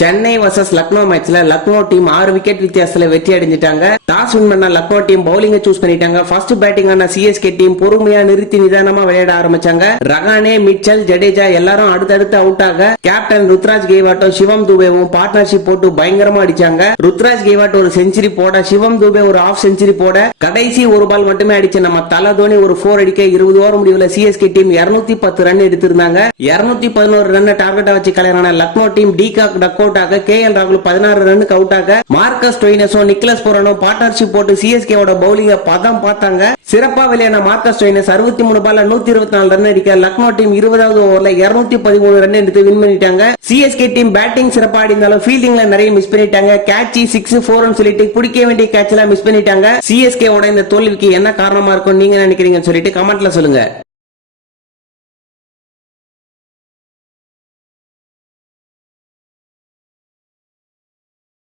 Chennai versus Lucknow மேட்ச்ல Lucknow team ஆறு wicket வித்தியாசத்துல வெற்றி அடைஞ்சிட்டாங்க. டாஸ் வின் பண்ண லக்னோ டீம் பவுலிங்க சூஸ் பண்ணிட்டாங்க. ஃபர்ஸ்ட் பேட்டிங் ஆன சிஎஸ்கே டீம் பொறுமையா நிறுத்தி நிதானமா விளையாட ஆரம்பிச்சாங்க. ரகானே மிச்சல் ஜடேஜா எல்லாரும் அடுத்தடுத்து அவுட் ஆக கேப்டன் ருத்ராஜ் கேவாட்டும் சிவம் துபேவும் பார்ட்னர்ஷிப் போட்டு பயங்கரமா அடிச்சாங்க. ருத்ராஜ் கேவாட் ஒரு செஞ்சுரி போட சிவம் துபே ஒரு ஆஃப் செஞ்சுரி போட கடைசி ஒரு பால் மட்டுமே அடிச்ச நம்ம தல தோனி ஒரு போர் அடிக்க இருபது ஓவர் முடிவுல சிஎஸ்கே டீம் 210 பத்து ரன் எடுத்திருந்தாங்க. 211 பதினோரு ரன் டார்கெட்டா வச்சு கலைஞரான லக்னோ டீம் டிகாக் டக்கோ அவுட் ஆக கே எல் ராகுல் பதினாறு ரன்னுக்கு அவுட் ஆக மார்க்கஸ் டொயினஸும் நிக்லஸ் போரனும் பார்ட்னர்ஷிப் போட்டு சிஎஸ்கே ஓட பவுலிங்க பதம் பார்த்தாங்க. சிறப்பா விளையாட மார்க்கஸ் டொயினஸ் அறுபத்தி மூணு பால்ல நூத்தி இருபத்தி நாலு ரன் அடிக்க லக்னோ டீம் இருபதாவது ஓவர்ல 213 பதிமூணு ரன் எடுத்து வின் பண்ணிட்டாங்க. சிஎஸ்கே டீம் பேட்டிங் சிறப்பா இருந்தாலும் ஃபீல்டிங்ல நிறைய மிஸ் பண்ணிட்டாங்க. கேட்சி சிக்ஸ் ஃபோர்னு சொல்லிட்டு பிடிக்க வேண்டிய கேட்ச் எல்லாம் மிஸ் பண்ணிட்டாங்க. சிஎஸ்கே ஓட இந்த தோல்விக்கு என்ன காரணமா இருக்கும் நீங்க நினைக்கிறீங்கன்னு சொல்லிட்டு கமெண்ட்ல சொல்லுங்க.